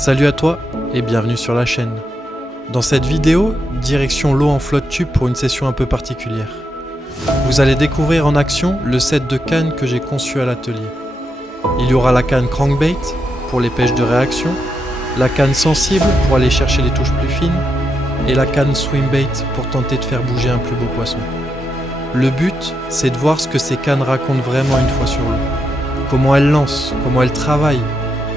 Salut à toi et bienvenue sur la chaîne. Dans cette vidéo, direction l'eau en flotte tube pour une session un peu particulière. Vous allez découvrir en action le set de cannes que j'ai conçu à l'atelier. Il y aura la canne crankbait pour les pêches de réaction, la canne sensible pour aller chercher les touches plus fines et la canne swimbait pour tenter de faire bouger un plus beau poisson. Le but, c'est de voir ce que ces cannes racontent vraiment une fois sur l'eau. Comment elles lancent, comment elles travaillent,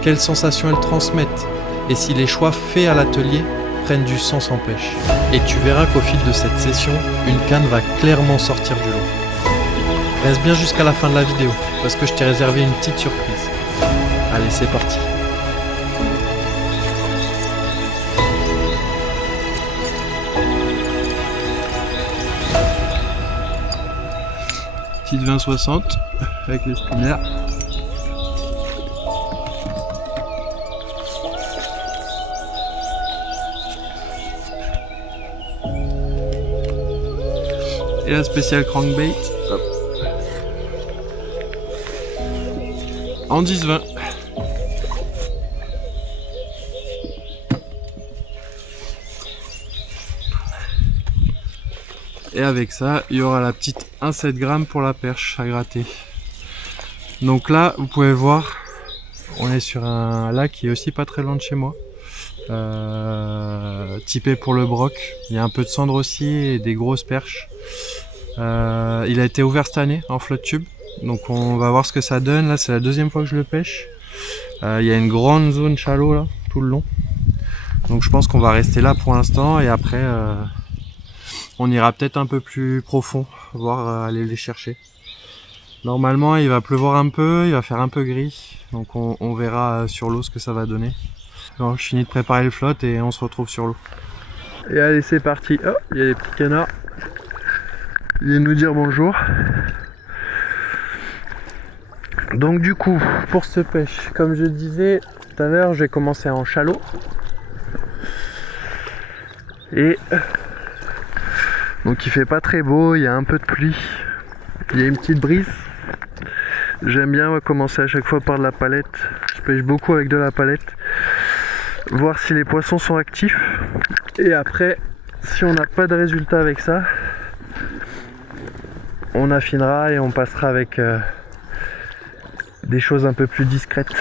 quelles sensations elles transmettent et si les choix faits à l'atelier prennent du sens en pêche. Et tu verras qu'au fil de cette session, une canne va clairement sortir du lot. Reste bien jusqu'à la fin de la vidéo parce que je t'ai réservé une petite surprise. Allez, c'est parti. Petite 20-60 avec les spinners. Et la spéciale crankbait. Hop. En 10-20. Et avec ça, il y aura la petite 1,7 g pour la perche à gratter. Donc là, vous pouvez voir, on est sur un lac qui est aussi pas très loin de chez moi. Typé pour le broc. Il y a un peu de cendre aussi et des grosses perches. Il a été ouvert cette année en flotte tube. Donc on va voir ce que ça donne. Là, c'est la deuxième fois que je le pêche. Il y a une grande zone shallow là, tout le long. Donc je pense qu'on va rester là pour l'instant et après on ira peut-être un peu plus profond, voir aller les chercher. Normalement il va pleuvoir un peu, il va faire un peu gris, donc on verra sur l'eau ce que ça va donner. Alors, je finis de préparer le flotte et on se retrouve sur l'eau. Et allez, c'est parti. Oh, il y a des petits canards. Ils viennent nous dire bonjour. Donc du coup, pour ce pêche, comme je disais tout à l'heure, j'ai commencé en shallow. Et donc il fait pas très beau, il y a un peu de pluie, il y a une petite brise. J'aime bien commencer à chaque fois par de la palette. Je pêche beaucoup avec de la palette. Voir si les poissons sont actifs. Et après, si on n'a pas de résultat avec ça, on affinera et on passera avec des choses un peu plus discrètes.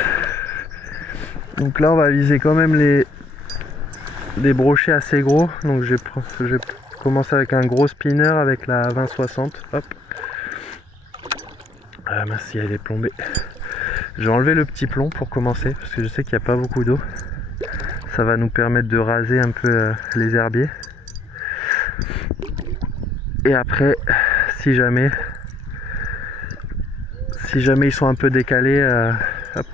Donc là, on va viser quand même des brochets assez gros. Donc j'ai commencé avec un gros spinner avec la 20-60. Hop. Ah mince, elle est plombée. Je vais enlever le petit plomb pour commencer parce que je sais qu'il n'y a pas beaucoup d'eau. Ça va nous permettre de raser un peu les herbiers. Et après, si jamais ils sont un peu décalés, hop,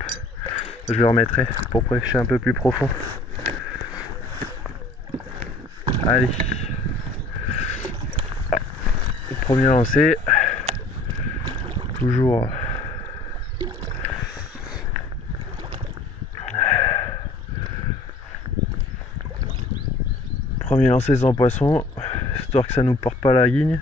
je le remettrai pour pêcher un peu plus profond. Allez. Le premier lancé. Toujours. Premier lancer sans poisson, histoire que ça nous porte pas la guigne.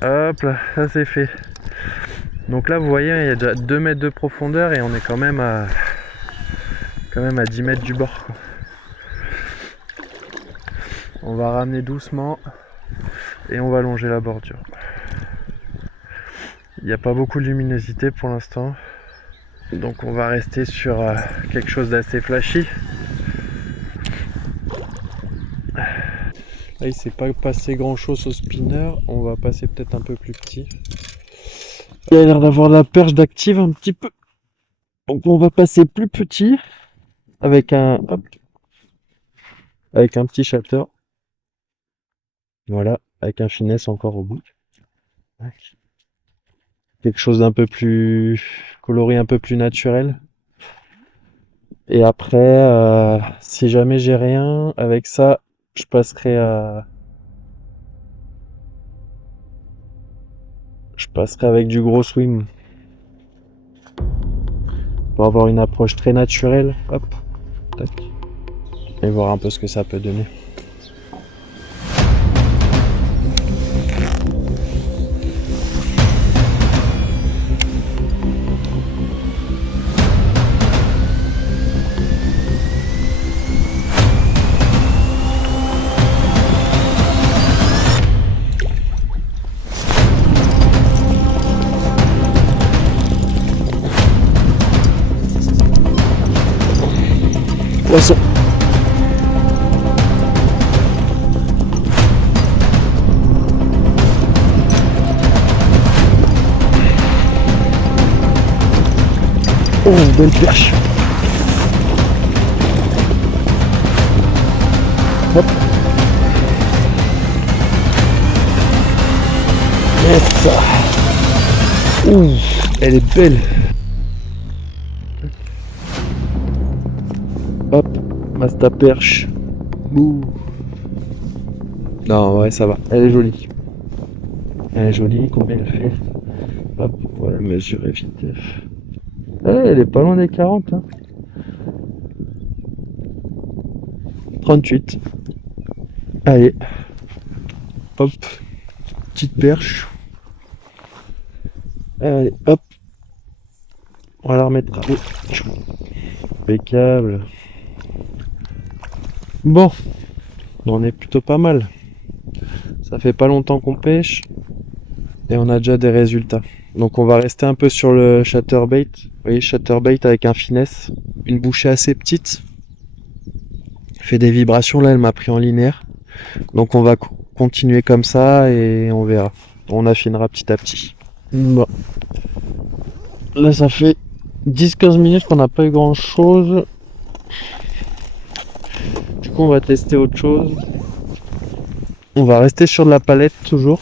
Hop là, ça c'est fait. Donc là vous voyez, il y a déjà 2 mètres de profondeur et on est quand même à 10 mètres du bord, quoi. On va ramener doucement et on va longer la bordure. Il n'y a pas beaucoup de luminosité pour l'instant, donc on va rester sur quelque chose d'assez flashy. Là il s'est pas passé grand chose au spinner, on va passer peut-être un peu plus petit. Il a l'air d'avoir la perche d'active un petit peu, donc on va passer plus petit avec un petit shatter. Voilà, avec un finesse encore au bout. Quelque chose d'un peu plus coloré, un peu plus naturel. Et après, si jamais j'ai rien, avec ça, je passerai avec du gros swim. Pour avoir une approche très naturelle. Hop. Tac. Et voir un peu ce que ça peut donner. Oh, belle perche. Hop. Yes. Ouh, elle est belle. Hop, Masta perche. Ouh. Non, ouais, ça va. Elle est jolie. Elle est jolie. Combien elle fait? Hop, on va mesurer vite. Elle est pas loin des 40. Hein. 38. Allez. Hop. Petite perche. Allez, hop. On va la remettre à l'eau. Impeccable. Bon. On est plutôt pas mal. Ça fait pas longtemps qu'on pêche. Et on a déjà des résultats. Donc on va rester un peu sur le chatterbait. Vous voyez, chatterbait avec un finesse. Une bouchée assez petite. Fait des vibrations. Là, elle m'a pris en linéaire. Donc on va continuer comme ça et on verra. On affinera petit à petit. Bon. Là, ça fait 10-15 minutes qu'on n'a pas eu grand chose. Du coup, on va tester autre chose. On va rester sur de la palette toujours.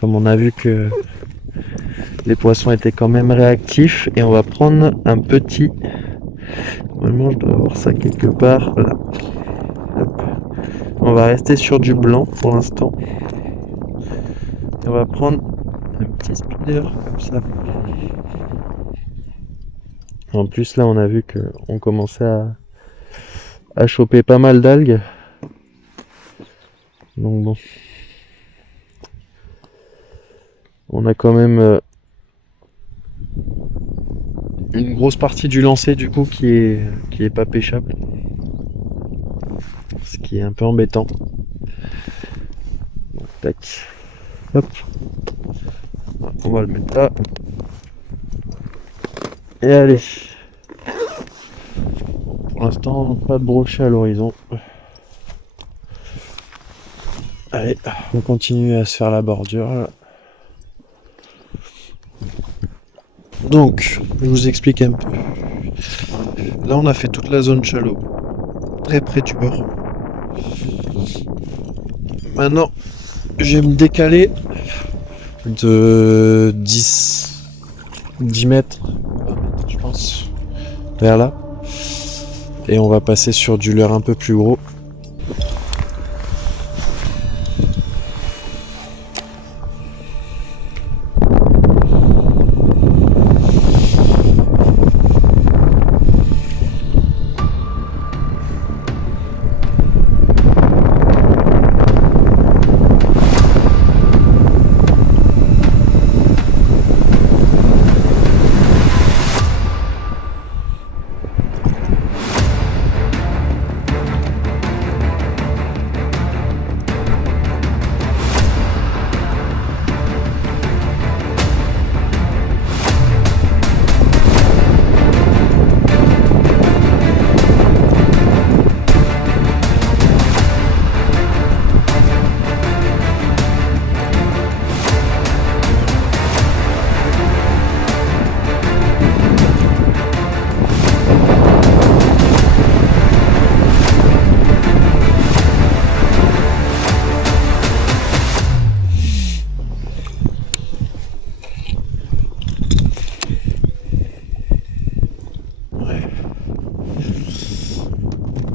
Comme on a vu que les poissons étaient quand même réactifs. Et on va prendre un petit... Normalement, je dois avoir ça quelque part. Voilà. Hop. On va rester sur du blanc pour l'instant. Et on va prendre un petit speeder comme ça. En plus, là, on a vu qu'on commençait à choper pas mal d'algues. Donc bon. On a quand même une grosse partie du lancer du coup qui est pas pêchable. Ce qui est un peu embêtant. Donc, tac. Hop. On va le mettre là. Et allez. Pour l'instant, pas de brochet à l'horizon. Allez, on continue à se faire la bordure. Là. Donc, je vous explique un peu. Là, on a fait toute la zone shallow, très près du bord. Maintenant, je vais me décaler de 10 mètres, je pense, vers là. Et on va passer sur du leurre un peu plus gros.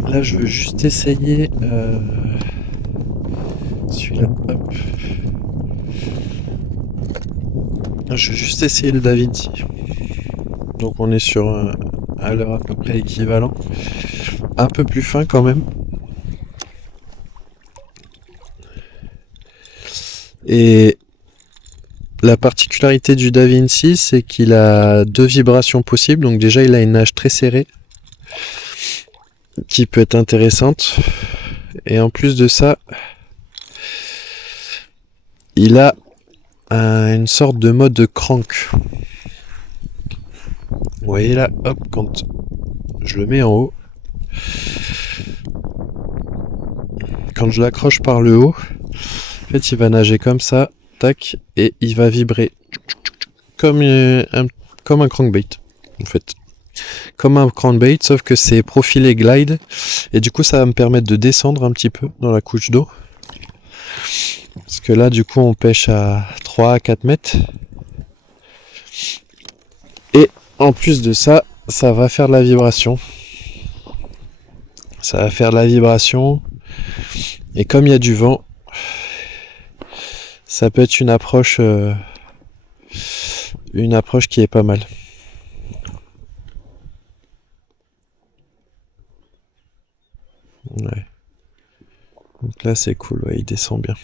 Là, je veux juste essayer celui-là. Hop. Je veux juste essayer le Da Vinci. Donc, on est sur un leurre à peu près équivalent. Un peu plus fin quand même. Et la particularité du Da Vinci, c'est qu'il a 2 vibrations possibles. Donc déjà, il a une nage très serrée qui peut être intéressante. Et en plus de ça, il a une sorte de mode de crank. Vous voyez là, hop, quand je le mets en haut, quand je l'accroche par le haut, en fait, il va nager comme ça, tac, et il va vibrer comme un comme un crankbait en fait. Comme un crankbait, sauf que c'est profilé glide, et du coup ça va me permettre de descendre un petit peu dans la couche d'eau. Parce que là du coup on pêche à 3 à 4 mètres. Et en plus de ça, ça va faire de la vibration. Ça va faire de la vibration. Et comme il y a du vent, ça peut être une approche qui est pas mal. Ouais. Donc là c'est cool, ouais, il descend bien.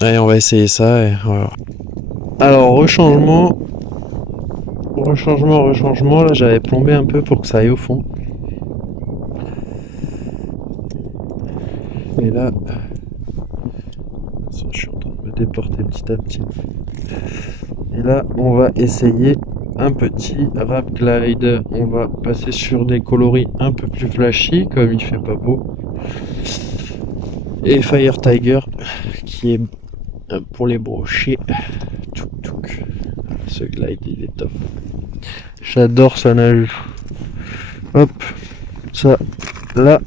Allez, on va essayer ça et voilà. Alors rechangement, là j'avais plombé un peu pour que ça aille au fond. Et là, je suis en train de me déporter petit à petit. Et là, on va essayer un petit rap glide. On va passer sur des coloris un peu plus flashy, comme il fait pas beau. Et Fire Tiger, qui est pour les brochets. Touk touk. Ce glide, il est top. J'adore sa nage. Hop, ça, là.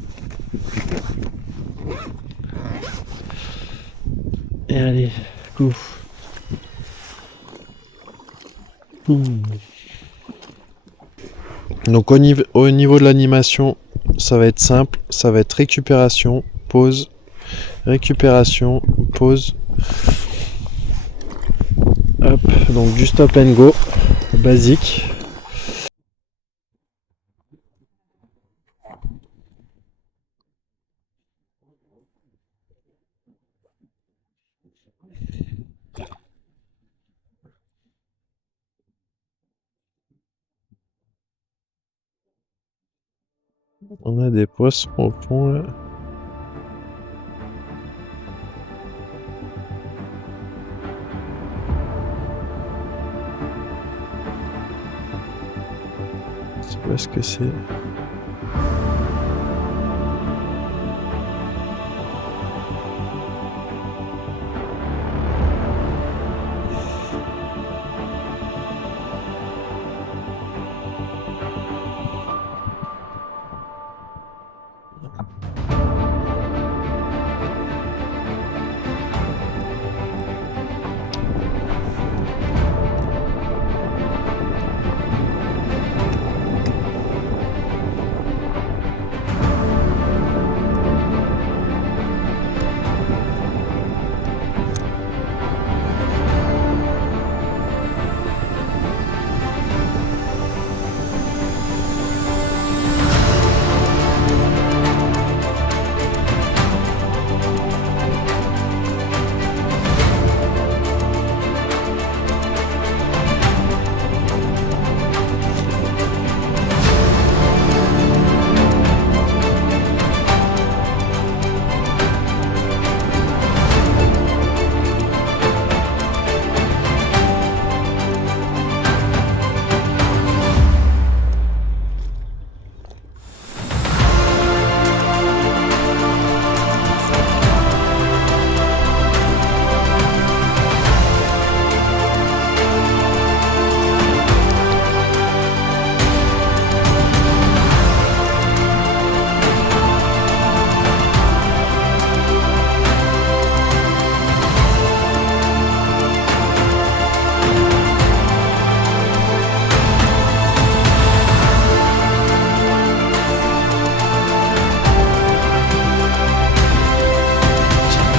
Et allez, go. Donc au niveau de l'animation, ça va être simple, ça va être récupération, pause, récupération, pause. Hop, donc du stop and go, basique. On a des poissons au fond là. Je sais pas ce que c'est.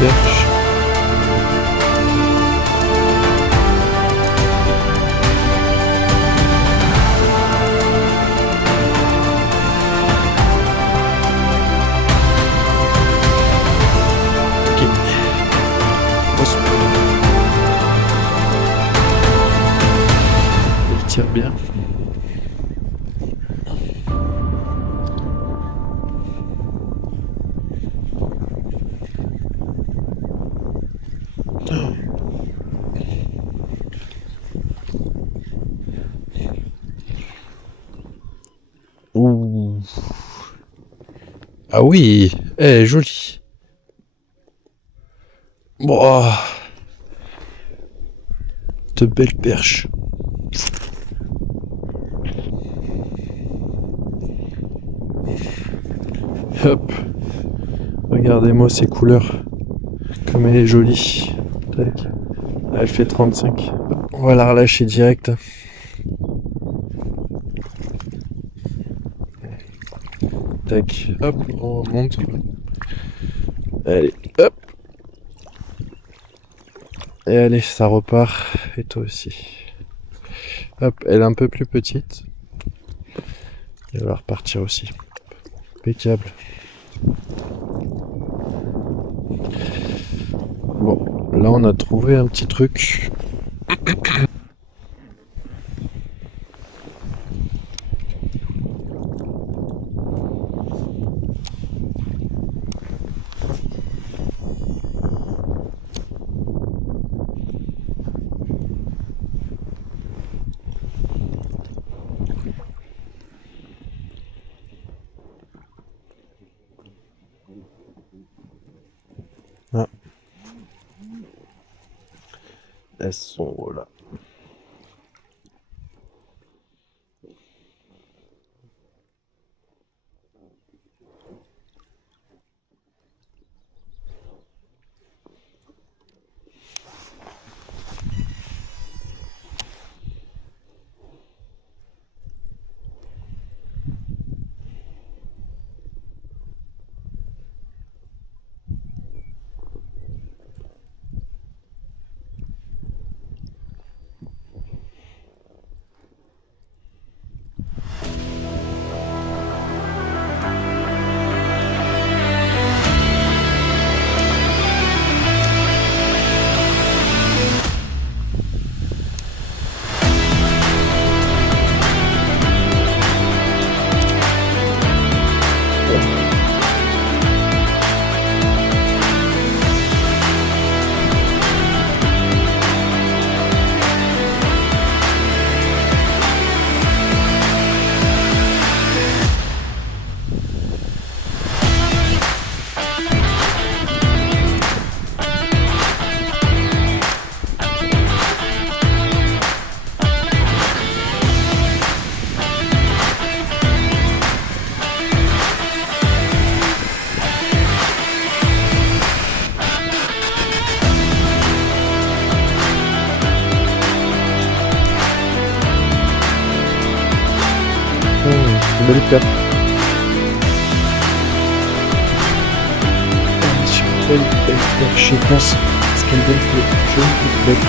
Perche. Ok. Il tire bien. Ouh. Ah oui, elle est jolie. Bon. De belles perches. Hop. Regardez-moi ces couleurs. Comme elle est jolie. Tac. Elle fait 35. On va la relâcher direct. Tac. Hop. On remonte. Allez. Hop. Et allez, ça repart. Et toi aussi. Hop. Elle est un peu plus petite. Elle va repartir aussi. Impeccable. Bon, là on a trouvé un petit truc. Ah. Elles sont là. Belle perche. Belle perche, je pense. Parce qu'elle donne le jaune et belle.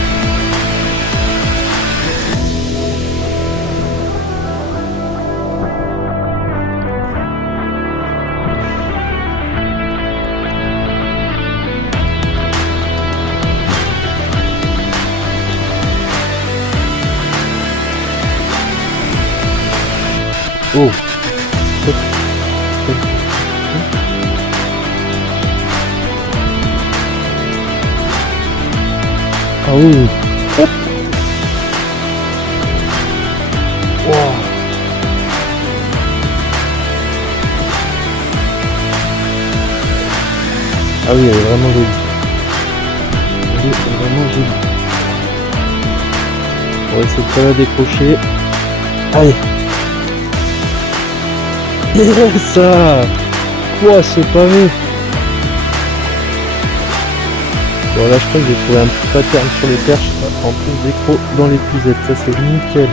Oh. Ah oui. Hop. Wow. Ah oui, elle est vraiment jolie. Elle est vraiment jolie. On va essayer de pas la décrocher. Allez. Ça. Wow, c'est pavé. Bon là je crois que j'ai trouvé un petit pattern sur les perches, en plus d'écro dans les puisettes, ça c'est nickel.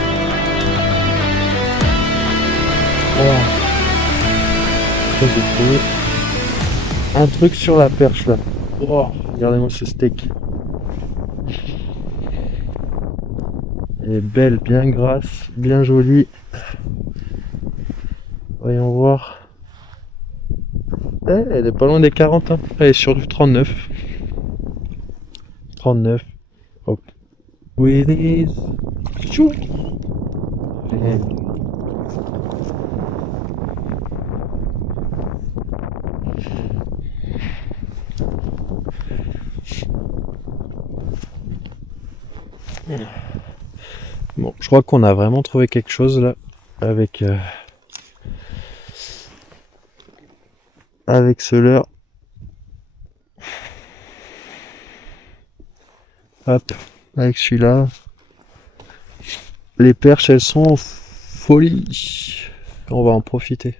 Voilà. Je crois que j'ai trouvé un truc sur la perche là. Oh, regardez-moi ce steak. Elle est belle, bien grasse, bien jolie. Voyons voir. Elle est pas loin des 40 hein. Elle est sur du 39. 39. Hop. Willis. Chou. Bon, je crois qu'on a vraiment trouvé quelque chose là avec ce leurre. Hop, avec celui-là. les perches elles sont en folie. On va en profiter.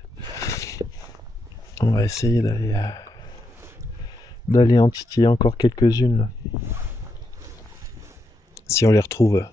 On va essayer d'aller en titiller encore quelques-unes là. Si on les retrouve.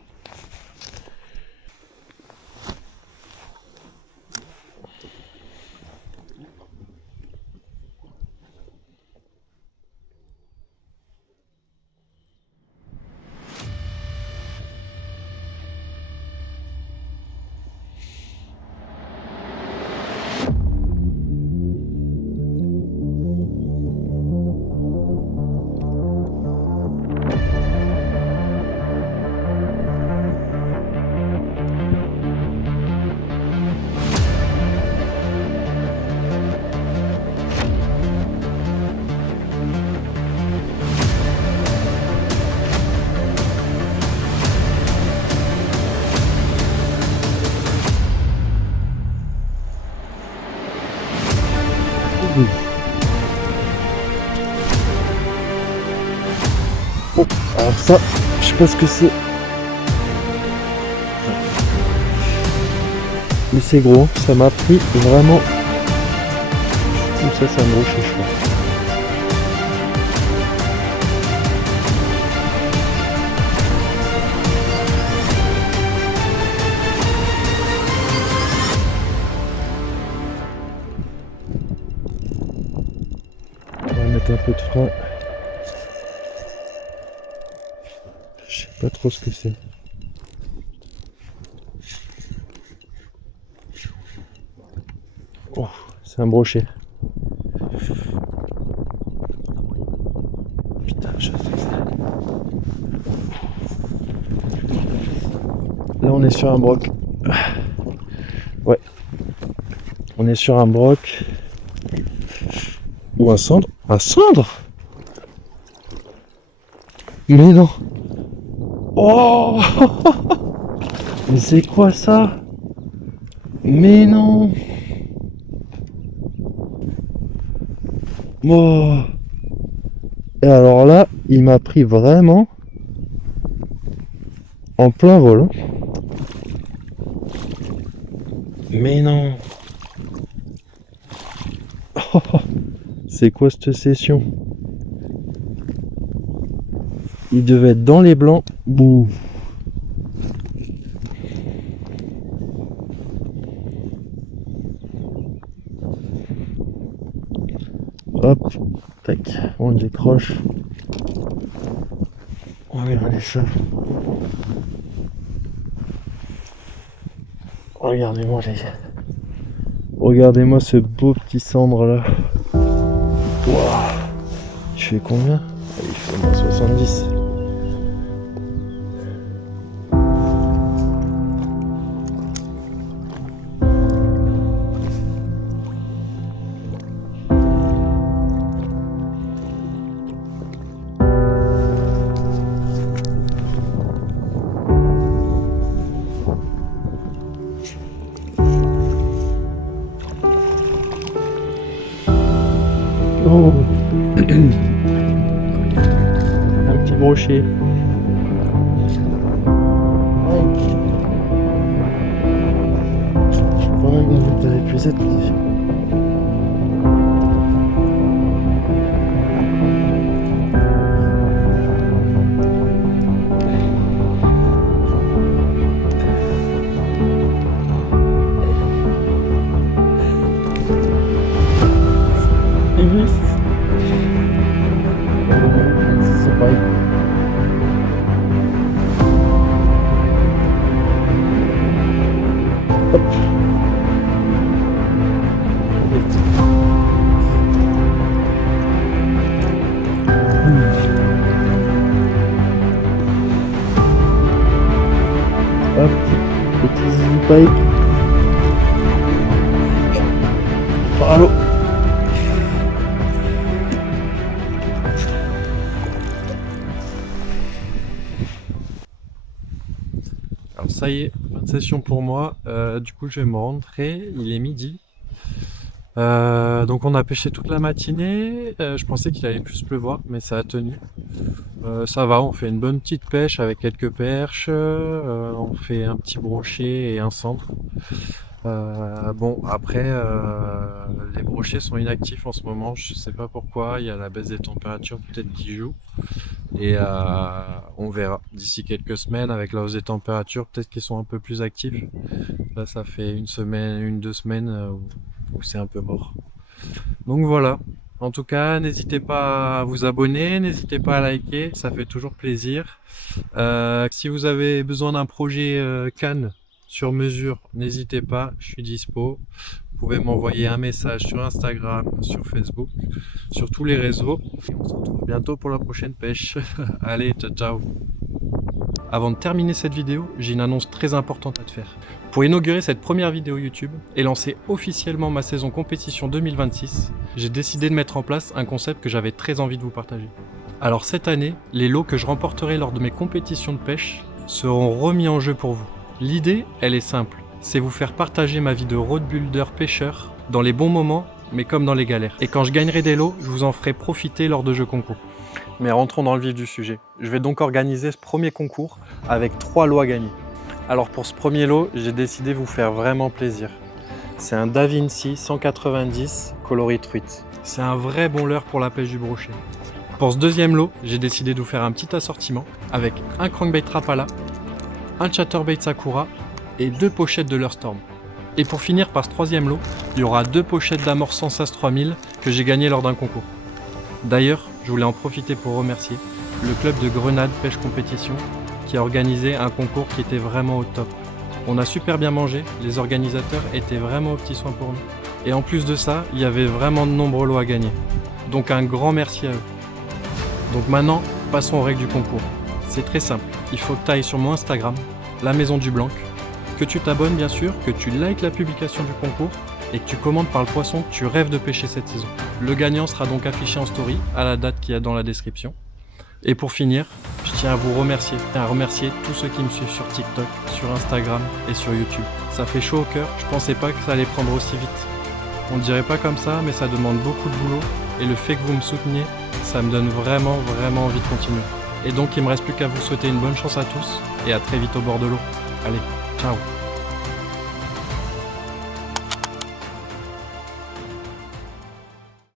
Oh, alors ça, je sais pas ce que c'est. Mais c'est gros, ça m'a pris vraiment. Tout ça, c'est un gros chouchou. On va mettre un peu de frein. Je sais pas trop ce que c'est. Oh, c'est un brochet. Putain, je sais que ça. Là, on est sur un broc. Ouais. On est sur un broc. Ou un cendre. Un cendre? Mais non. Oh. Mais c'est quoi ça? Mais non. Oh. Et alors là, il m'a pris vraiment en plein vol. Hein. Mais non. Oh. C'est quoi cette session? Il devait être dans les blancs. Bouh. Hop, tac, on le décroche. On va regarder ça. Regardez-moi les gars. Regardez-moi ce beau petit cendre là. Waouh. Il fait combien? Il fait au moins 70. Oh. Un petit brochet. Vous avez pu cette position. C'est pareil. Hop. Hop, petit zizi pike. Bravo. Alors ça y est, fin de session pour moi. Du coup, je vais me rentrer. Il est midi. Donc on a pêché toute la matinée. Je pensais qu'il allait plus pleuvoir, mais ça a tenu. Ça va, on fait une bonne petite pêche avec quelques perches. On fait un petit brochet et un centre. Bon, après, les brochets sont inactifs en ce moment. Je sais pas pourquoi. Il y a la baisse des températures peut-être qui joue. Et on verra d'ici quelques semaines avec la hausse des températures, peut-être qu'ils sont un peu plus actifs. Là, ça fait une semaine, 2 semaines où c'est un peu mort. Donc voilà. En tout cas, n'hésitez pas à vous abonner, n'hésitez pas à liker, ça fait toujours plaisir. Si vous avez besoin d'un projet canne sur mesure, n'hésitez pas, je suis dispo. Vous pouvez m'envoyer un message sur Instagram, sur Facebook, sur tous les réseaux. Et on se retrouve bientôt pour la prochaine pêche. Allez, ciao ciao. Avant de terminer cette vidéo, j'ai une annonce très importante à te faire. Pour inaugurer cette première vidéo YouTube et lancer officiellement ma saison compétition 2026, j'ai décidé de mettre en place un concept que j'avais très envie de vous partager. Alors cette année, les lots que je remporterai lors de mes compétitions de pêche seront remis en jeu pour vous. L'idée, elle est simple, c'est vous faire partager ma vie de road builder pêcheur dans les bons moments, mais comme dans les galères. Et quand je gagnerai des lots, je vous en ferai profiter lors de jeux concours. Mais rentrons dans le vif du sujet. Je vais donc organiser ce premier concours avec 3 lots à gagner. Alors pour ce premier lot, j'ai décidé de vous faire vraiment plaisir. C'est un Da Vinci 190 coloris truite. C'est un vrai bon leurre pour la pêche du brochet. Pour ce deuxième lot, j'ai décidé de vous faire un petit assortiment avec un crankbait Rapala, un chatterbait Sakura et 2 pochettes de leurre Storm. Et pour finir par ce troisième lot, il y aura 2 pochettes d'amorce Sensas 3000 que j'ai gagnées lors d'un concours. D'ailleurs, je voulais en profiter pour remercier le club de Grenade Pêche Compétition qui a organisé un concours qui était vraiment au top. On a super bien mangé, les organisateurs étaient vraiment aux petits soins pour nous. Et en plus de ça, il y avait vraiment de nombreux lots à gagner. Donc un grand merci à eux. Donc maintenant, passons aux règles du concours. C'est très simple, il faut que tu ailles sur mon Instagram, la Maison du Blanc, que tu t'abonnes bien sûr, que tu likes la publication du concours et que tu commandes par le poisson que tu rêves de pêcher cette saison. Le gagnant sera donc affiché en story à la date qu'il y a dans la description. Et pour finir, je tiens à vous remercier, tous ceux qui me suivent sur TikTok, sur Instagram et sur YouTube. Ça fait chaud au cœur, je pensais pas que ça allait prendre aussi vite. On ne dirait pas comme ça, mais ça demande beaucoup de boulot et le fait que vous me souteniez, ça me donne vraiment envie de continuer. Et donc il me reste plus qu'à vous souhaiter une bonne chance à tous et à très vite au bord de l'eau. Allez, ciao.